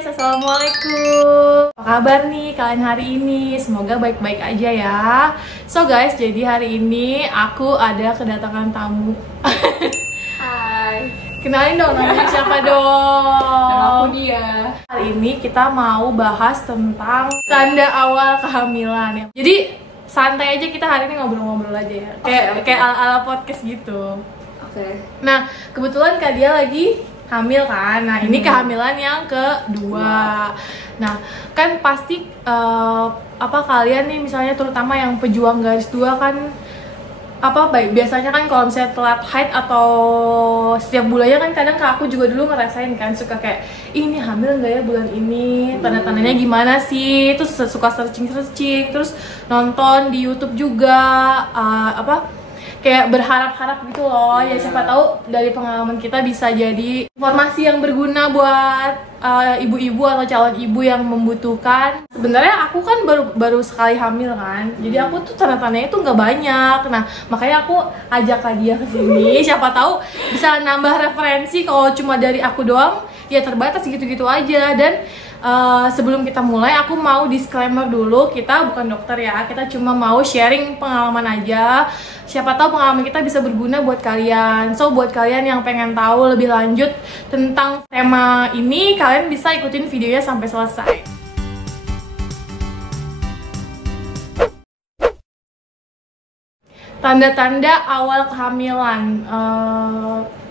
guys, assalamualaikum. Apa kabar nih kalian hari ini? Semoga baik-baik aja ya. So guys, jadi hari ini aku ada kedatangan tamu. Hai. Kenalin dong namanya siapa dong? Nama aku Dia. Hari ini kita mau bahas tentang tanda awal kehamilan ya. Jadi santai aja kita hari ini ngobrol-ngobrol aja ya. Kayak ala-ala podcast gitu. Oke. Nah, kebetulan Kak Dia lagi hamil kan. Nah, ini kehamilan yang kedua. Nah, kan pasti kalian nih misalnya terutama yang pejuang garis 2 kan biasanya kan kalau misalnya telat haid atau setiap bulannya kan kadang Kak aku juga dulu ngerasain kan suka kayak ini hamil nggak ya bulan ini, tanda-tandanya gimana sih, terus suka searching terus nonton di YouTube juga kayak berharap-harap gitu loh. Ya siapa tahu dari pengalaman kita bisa jadi informasi yang berguna buat ibu-ibu atau calon ibu yang membutuhkan. Sebenarnya aku kan baru sekali hamil kan, jadi aku tuh tanda-tandanya tuh nggak banyak. Nah makanya aku ajak Kak Dia kesini. Siapa tahu bisa nambah referensi. Kalau cuma dari aku doang ya terbatas gitu-gitu aja. Dan sebelum kita mulai, aku mau disclaimer dulu, kita bukan dokter ya, kita cuma mau sharing pengalaman aja. Siapa tahu pengalaman kita bisa berguna buat kalian. So buat kalian yang pengen tahu lebih lanjut tentang tema ini, kalian bisa ikutin videonya sampai selesai. Tanda-tanda awal kehamilan.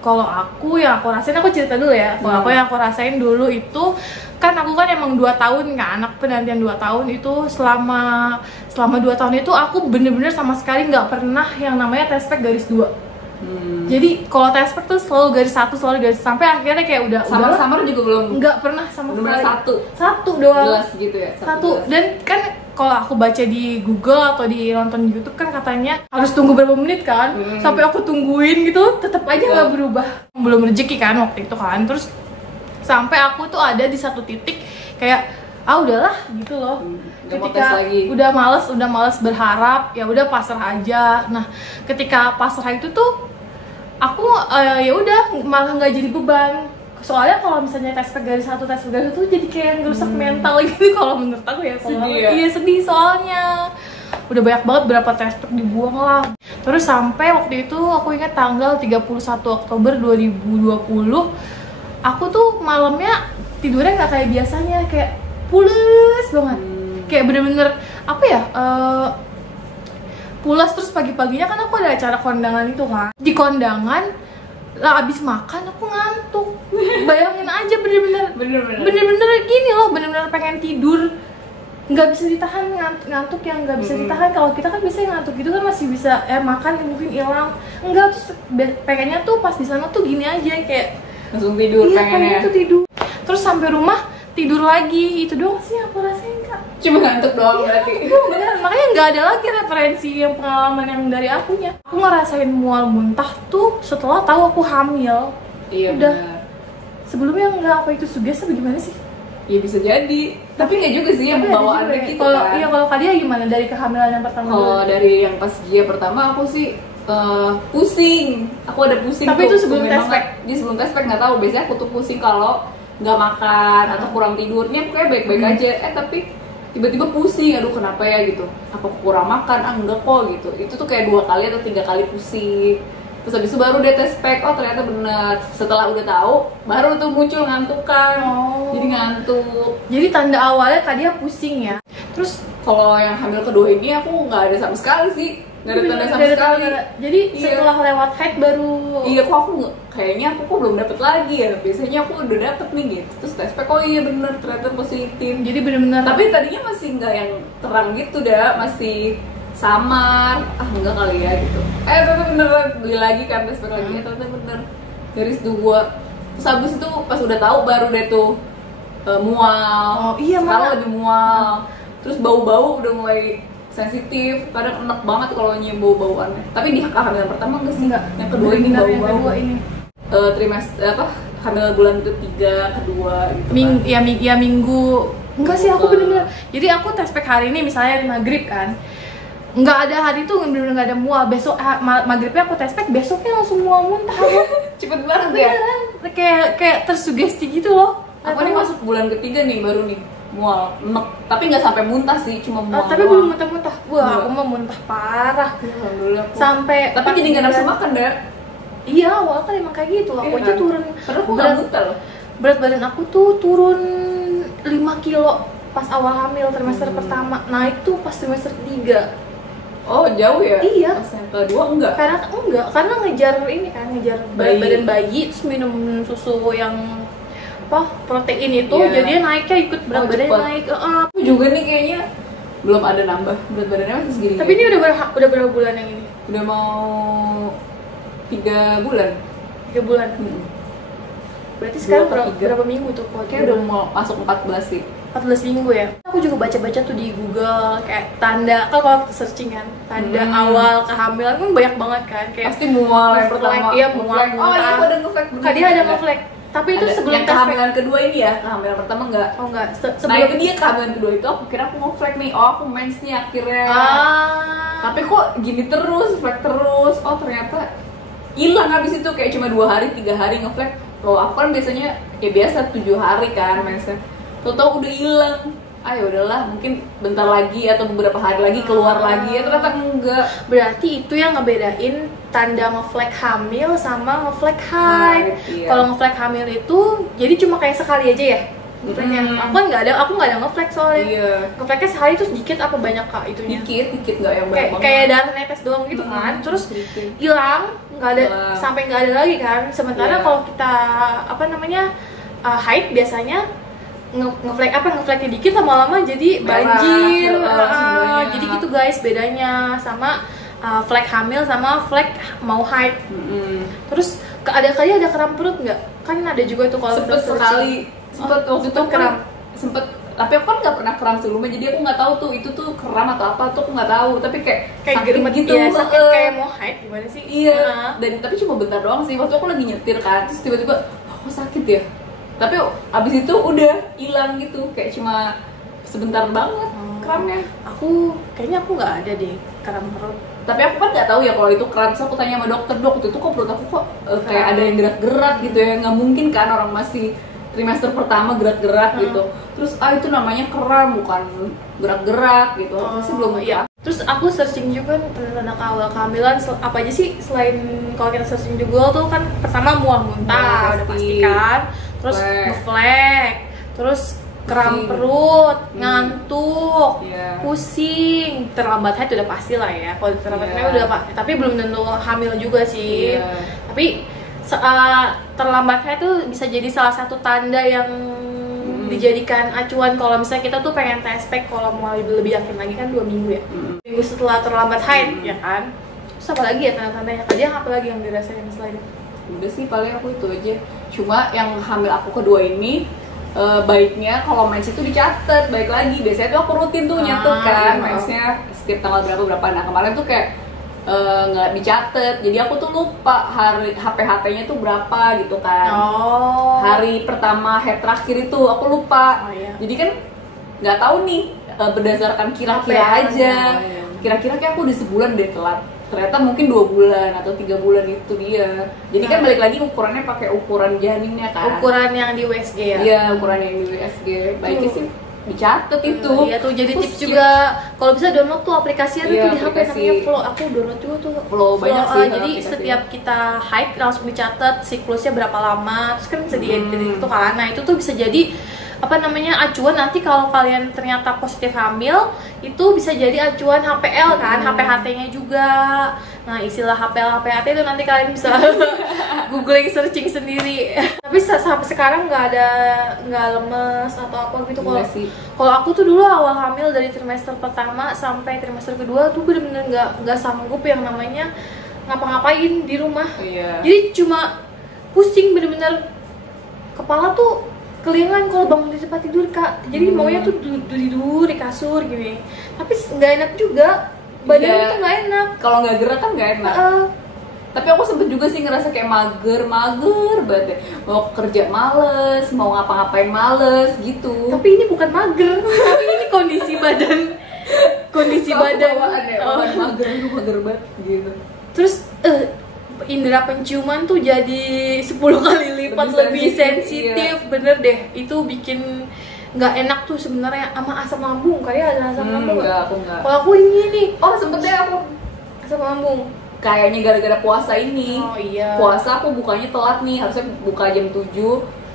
Kalau aku yang aku rasain, aku cerita dulu ya. Kalau aku yang aku rasain dulu itu kan aku kan emang 2 tahun kan, anak penantian 2 tahun itu selama 2 tahun itu aku bener-bener sama sekali nggak pernah yang namanya tespek garis 2. Jadi kalau tespek tuh selalu garis 1, selalu garis, sampai akhirnya kayak udah Samar juga belum. Nggak pernah sama sekali. Satu doang. Jelas gitu ya. Satu. Dan kan kalau aku baca di Google atau di nonton YouTube kan katanya harus tunggu berapa menit kan, sampai aku tungguin gitu tetap aja nggak berubah. Belum rezeki kan waktu itu kan, terus sampai aku tuh ada di satu titik kayak udahlah gitu loh. Ketika udah males berharap, ya udah pasrah aja. Nah ketika pasrah itu tuh aku ya udah malah nggak jadi beban. Soalnya kalau misalnya tespek garis 1, tespek garis 1 jadi kayak ngerusak mental gitu kalau menurut aku ya. Iya sedih soalnya udah banyak banget berapa tespek dibuang lah. Terus sampai waktu itu aku ingat tanggal 31 Oktober 2020 aku tuh malamnya tidurnya nggak kayak biasanya, kayak pules banget. Kayak bener-bener pulas. Terus pagi-paginya kan aku ada acara kondangan itu kan. Di kondangan lah abis makan aku ngantuk. Bayangin aja bener-bener gini loh, bener-bener pengen tidur, nggak bisa ditahan, ngantuk yang nggak bisa ditahan. Kalau kita kan biasanya ngantuk gitu kan masih bisa makan mungkin hilang, enggak. Terus pengennya tuh pas di sana tuh gini aja kayak langsung tidur. Iya, pengennya tuh tidur. Terus sampai rumah tidur lagi, itu doang sih aku rasain Kak. Cuma ngantuk doang berarti. Bener, makanya nggak ada lagi referensi yang pengalaman yang dari akunya. Aku ngerasain mual muntah tuh setelah tahu aku hamil. Iya udah. Bener. Sebelumnya nggak, apa itu sugesti bagaimana sih? Ya bisa jadi, tapi nggak juga sih yang membawa anak gitu kan. Iya, kalau Kak Dia gimana dari kehamilan yang pertama? Kalau dari yang pas Gia pertama aku sih pusing. Aku ada pusing. Tapi tuh, itu sebelum tespek? Dia sebelum tespek nggak tahu. Biasanya aku tuh pusing kalau nggak makan atau kurang tidurnya, kayak baik-baik aja. Tapi tiba-tiba pusing. Aduh kenapa ya gitu? Apa kurang makan? Enggak kok gitu. Itu tuh kayak 2 kali atau 3 kali pusing. Terus habis itu baru dia tespek, ternyata bener. Setelah udah tahu, baru tuh muncul ngantukan. Jadi ngantuk. Jadi tanda awalnya Kak Dia pusing ya. Terus kalau yang hamil kedua ini aku nggak ada sama sekali sih. Nggak ada tanda sama sekali. Jadi setelah lewat haid baru. Iya, kok aku kayaknya aku belum dapet lagi ya. Biasanya aku udah dapet nih gitu. Terus tespek, iya bener ternyata positif. Jadi bener-bener. Tapi tadinya masih nggak yang terang gitu dah, masih samar. Enggak kali ya gitu. Ternyata beneran beli lagi kan tespek lagi. Ternyata bener garis 2. Terus habis itu pas udah tahu baru deh tuh mual. Iya, sekarang lebih mual. Terus bau-bau udah mulai sensitif, kadang enak banget kalau nyium bau-bauan. Tapi di kehamilan pertama enggak sih? Yang kedua ini bau-bau. Trimester hamil bulan ketiga, kedua gitu. Minggu. Enggak sih, aku bener-bener. Jadi aku tespek hari ini misalnya di maghrib kan. Nggak ada hari itu bener-bener nggak ada mual. Besok maghribnya aku tespek, besoknya langsung mual muntah. Cepet banget ya? Beneran, kayak tersugesti gitu loh. Aku nih masuk masuk bulan ketiga nih baru nih mual, enek. Tapi nggak sampai muntah sih, cuma mual. Tapi belum muntah-muntah. Wah, aku mah muntah parah. Alhamdulillah. Sampai tapi jadi nggak nafsu makan dah. Iya, awal kan emang kayak gitu. Aku aja turun. Padahal aku nggak muntah loh. Berat badan aku tuh turun 5 kilo pas awal hamil trimester pertama. Naik tuh pas trimester 3. Oh, jauh ya? Iya. Pas yang kedua enggak? Karena ngejar ini kan, ngejar berat badan bayi, terus minum susu yang protein itu, jadi naiknya ikut berat badannya naik. Aku juga nih kayaknya belum ada nambah, berat badannya masih segini. Tapi ini udah berapa bulan yang ini? Udah mau 3 bulan. 3 bulan. Berarti sekarang berapa minggu tuh? Kayak udah mau masuk 14 sih. 14 minggu ya. Aku juga baca-baca tuh di Google kayak tanda, kalau kita searching kan, tanda awal kehamilan kan banyak banget kan, kayak pasti mual yang pertama. Iya, mual. Oh iya, ada ngeflek. Dia ada ngeflek. Tapi itu sebelum yang kehamilan kedua ini ya, kehamilan pertama enggak. Oh enggak. Nah itu dia kehamilan kedua itu aku kira aku ngeflek nih. Oh, aku mens nih akhirnya. Tapi kok gini terus, flek terus. Oh, ternyata hilang habis itu kayak cuma 2 hari, 3 hari ngeflek. Loh, aku kan biasanya ya biasa 7 hari kan mensnya. Tau-tau udah hilang. Ya udahlah, mungkin bentar lagi atau beberapa hari lagi keluar lagi. Ternyata enggak. Berarti itu yang ngebedain tanda ngeflek hamil sama ngeflek haid. Iya. Kalau ngeflek hamil itu jadi cuma kayak sekali aja ya. Aku kan nggak ada ngeflek soalnya. Iya. Ngefleknya sehari terus dikit apa banyak kak itunya? Dikit nggak yang banyak banget. Kayak darah netes doang gitu kan. Terus hilang, nggak ada sampai nggak ada lagi kan. Sementara kalau kita haid biasanya ngefleknya dikit lama-lama jadi banjir. Jadi gitu guys bedanya sama flek hamil sama flek mau haid. Terus ada kram perut nggak? Kan ada juga tuh kalau sempet sekali waktu itu kram sempet, tapi aku kan nggak pernah kram sebelumnya, jadi aku nggak tahu tuh itu tuh kram atau apa tuh aku nggak tahu. Tapi kayak gemet gitu ya, sakit kayak mau haid gimana sih? Iya. Dan tapi cuma bentar doang sih, waktu aku lagi nyetir kan, terus tiba-tiba aku sakit ya. Tapi abis itu udah hilang gitu, kayak cuma sebentar banget kramnya. Kayaknya aku nggak ada deh kram perut. Tapi aku kan nggak tahu ya kalau itu kram. Terus aku tanya sama dokter, dok itu kok perut aku kok kayak ada yang gerak-gerak gitu ya. Nggak mungkin kan orang masih trimester pertama gerak-gerak gitu. Terus itu namanya kram bukan gerak-gerak gitu. Masih belum ya. Terus aku searching juga tentang awal kehamilan apa aja sih selain kalau kita searching di Google tuh kan pertama mual muntah udah pasti kan. Terus ngeflek, terus kram perut, ngantuk, pusing, terlambat haid udah pasti lah ya. Kalau terlambat haid udah pasti, tapi belum tentu hamil juga sih. Tapi terlambat haid tuh bisa jadi salah satu tanda yang dijadikan acuan kalau misalnya kita tuh pengen tes pack kalau mau lebih yakin lagi kan 2 minggu ya. Minggu setelah terlambat haid ya kan. Terus apa lagi ya tanda-tandanya? Kalian apa lagi yang dirasain selain itu? Udah sih paling aku itu aja. Cuma yang hamil aku kedua ini baiknya kalau mens itu dicatat baik lagi. Biasanya tuh aku rutin tuh nyatet kan mensnya setiap tanggal berapa. Nah kemarin tuh kayak nggak dicatat, jadi aku tuh lupa hari HPHT-nya tuh berapa gitu kan. Hari pertama head terakhir itu aku lupa. Jadi kan nggak tahu nih berdasarkan kira-kira aja. Kira-kira kayak aku udah sebulan deh telat. Ternyata mungkin 2 bulan atau 3 bulan itu dia. Jadi kan balik lagi ukurannya pakai ukuran janinnya kan. Ukuran yang di USG ya? Iya, ukuran yang di USG. Baiknya sih dicatat itu. Iya tuh jadi tips juga. Kalau bisa download tuh aplikasinya tuh di HP namanya Flow. Aku download juga tuh. Flow banyak sih. Jadi setiap kita haid langsung dicatat siklusnya berapa lama. Terus kan bisa diedit itu kan. Nah, itu tuh bisa jadi acuan nanti kalau kalian ternyata positif hamil itu bisa jadi acuan HPL kan, HPHT-nya juga. Nah istilah HPL HPHT itu nanti kalian bisa googling searching sendiri. Tapi sampai sekarang nggak lemes atau apa gitu. Kalau aku tuh dulu awal hamil dari trimester pertama sampai trimester kedua tuh bener-bener nggak sanggup yang namanya ngapa-ngapain di rumah. Jadi cuma pusing bener-bener, kepala tuh kelingan kalau bangun di tempat tidur kak. Jadi maunya tuh tidur di kasur gini. Tapi nggak enak juga, badan tuh nggak enak. Kalau nggak gerak kan nggak enak. Tapi aku sempet juga sih ngerasa kayak mager banget. Mau kerja males, mau ngapa-ngapain males gitu. Tapi ini bukan mager, tapi ini kondisi badan. Mager banget gitu. Terus indera penciuman tuh jadi 10 kali lipat lebih sensitif. Iya. Bener deh, itu bikin nggak enak tuh sebenarnya. Sama asam lambung, kayak ada asam lambung Enggak, aku enggak. kalau aku ini nih Oh sempet deh aku asam lambung. kayaknya gara-gara puasa ini. Oh iya. Puasa aku bukanya telat nih, harusnya buka jam 7.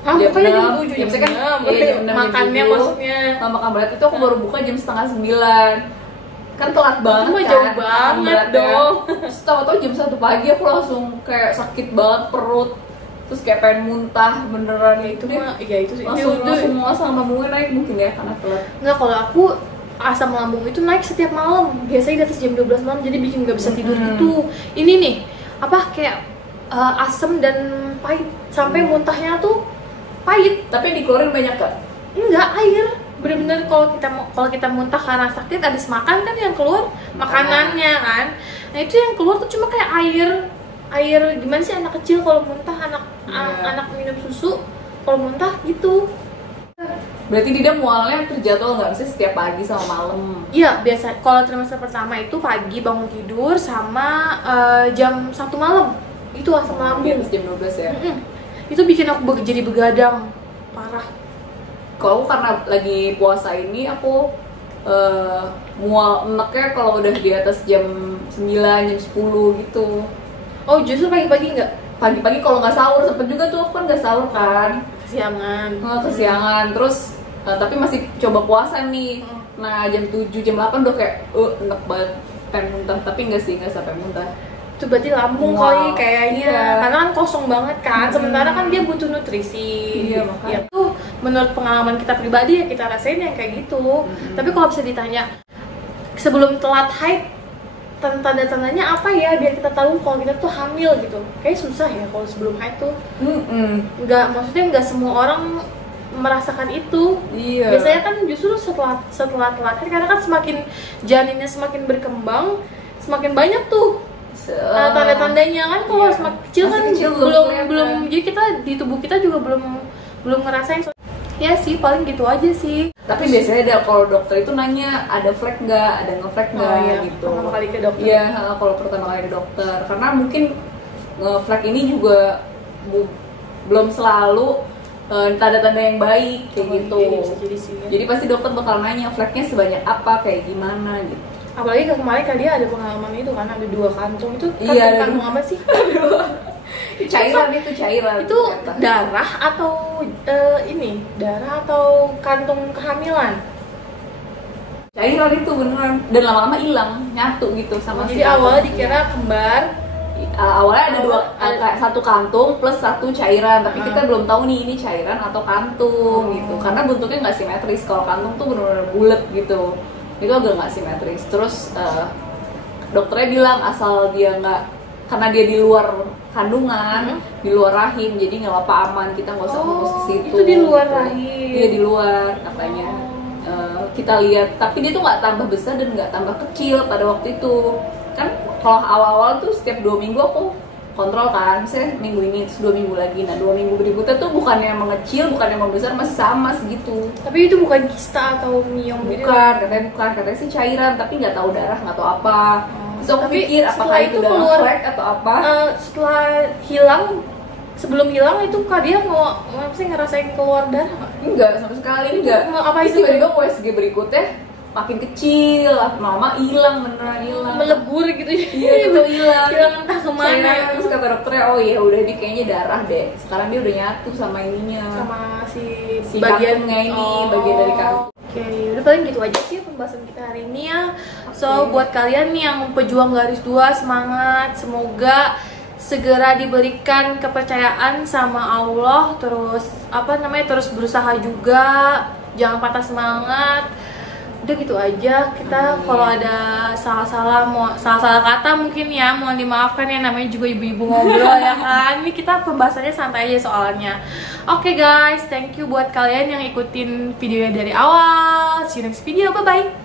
Hah, bukanya jam 7, jam Biasanya kan 6. iya, jam 6, Makannya jam 7. maksudnya. Nah, makan berat itu aku baru buka jam setengah 9. Kan telat banget mah kan. jauh makan banget beratnya. dong. Terus tahu-tahu jam 1 pagi aku langsung kayak sakit banget perut. Terus kayak pengen muntah beneran Itu mah, ya itu langsung asam lambungnya naik mungkin ya karena telat. Nggak, kalau aku asam lambung itu naik setiap malam, biasanya di atas jam 12 malam, jadi bikin nggak bisa tidur gitu. Ini nih, apa kayak asam dan pahit, sampai muntahnya tuh pahit. Tapi dikeluarin banyak gak? Enggak, air. Bener-bener kalau kita muntah karena sakit, habis makan kan yang keluar makanannya kan. Nah itu yang keluar tuh cuma kayak air gimana sih anak kecil kalau muntah, anak minum susu kalau muntah gitu. Berarti dia mualnya terjadwal nggak sih setiap pagi sama malam? Iya, biasa. Kalau trimester pertama itu pagi bangun tidur sama jam 1 malam. Itu asam lambung. Jam 12 ya? Itu bikin aku jadi begadang. Parah. Kalau karena lagi puasa ini aku mual eneknya kalau udah di atas jam 9, jam 10 gitu. Oh, justru pagi-pagi nggak? Pagi-pagi kalau nggak sahur, sempet juga tuh aku kan nggak sahur kan. Kesiangan. Terus tapi masih coba puasa nih. Nah jam 7, jam 8 udah kayak enak banget pengen muntah. Tapi nggak sih, nggak sampai muntah. Itu berarti lambung kali kayaknya. Iya. Karena kan kosong banget kan. Sementara kan dia butuh nutrisi. Iya, makanya. Ya, tuh menurut pengalaman kita pribadi ya kita rasain yang kayak gitu. Tapi kalau bisa ditanya sebelum telat haid, tanda-tandanya apa ya biar kita tahu kalau kita tuh hamil gitu. Kayak susah ya kalau sebelum haid tuh. Maksudnya nggak semua orang merasakan itu. Iya. Biasanya kan justru setelah telat haid, karena kan semakin janinnya semakin berkembang, semakin banyak tuh tanda-tandanya kan. Kalau semakin kecil kan belum, jadi kita di tubuh kita juga belum ngerasain. Ya sih, paling gitu aja sih. Tapi biasanya kalau dokter itu nanya ada flek nggak, ada ngeflek nggak gitu. Pertama kali ke dokter. Iya, kalau pertama kali ke dokter, karena mungkin ngeflek ini juga belum selalu tanda-tanda yang baik kayak gitu. Iya, bisa jadi sih, ya. Jadi pasti dokter bakal nanya fleknya sebanyak apa, kayak gimana gitu. Apalagi kemarin kan dia ada pengalaman itu kan, ada 2 kantung itu. Iya, kantung apa sih? Cairan itu ternyata. Darah atau darah atau kantung kehamilan? Cairan itu beneran, dan lama-lama hilang, nyatu gitu sama Jadi awalnya dikira kembar. Awalnya ada 1 kantung plus 1 cairan, tapi kita belum tahu nih ini cairan atau kantung gitu, karena bentuknya nggak simetris. Kalau kantung tuh bener-bener bulat gitu, itu agak nggak simetris. Terus dokternya bilang asal dia nggak, karena dia di luar kandungan, di luar rahim, jadi nggak apa-apa, aman, kita nggak usah fokus ke situ. Itu di luar gitu. rahim. Iya, di luar katanya. Kita lihat, tapi dia tuh nggak tambah besar dan nggak tambah kecil pada waktu itu. Kan kalau awal-awal tuh setiap 2 minggu aku kontrol kan, misalnya minggu ini terus 2 minggu lagi. Nah 2 minggu berikutnya tuh bukannya mengecil, bukannya membesar, masih sama segitu. Tapi itu bukan kista atau miom gitu? Katanya sih cairan, tapi nggak tahu darah, nggak tahu apa. Terus aku pikir apakah itu darah flek atau apa? Setelah hilang, sebelum hilang itu kak dia mau sih ngerasain keluar darah nggak? Enggak, sama sekali enggak. Apa Terus itu? tiba-tiba USG berikutnya makin kecil, mama hilang, beneran hilang. Melebur gitu ya? Iya, itu hilang. Hilang entah kemana. Terus kata dokternya, oh iya udah ini kayaknya darah deh. Sekarang dia udah nyatu sama ininya. Sama si bagian kantungnya ini, bagian dari kantung. Oke, udah paling gitu aja sih pembahasan kita hari ini ya. So buat kalian nih yang pejuang garis 2, semangat. Semoga segera diberikan kepercayaan sama Allah, terus terus berusaha juga, jangan patah semangat. Udah gitu aja. Kita kalau ada salah-salah kata mungkin ya mohon dimaafkan ya, namanya juga ibu-ibu ngobrol ya kan. Ini kita pembahasannya santai aja soalnya. Oke guys, thank you buat kalian yang ikutin videonya dari awal. See you next video, bye bye.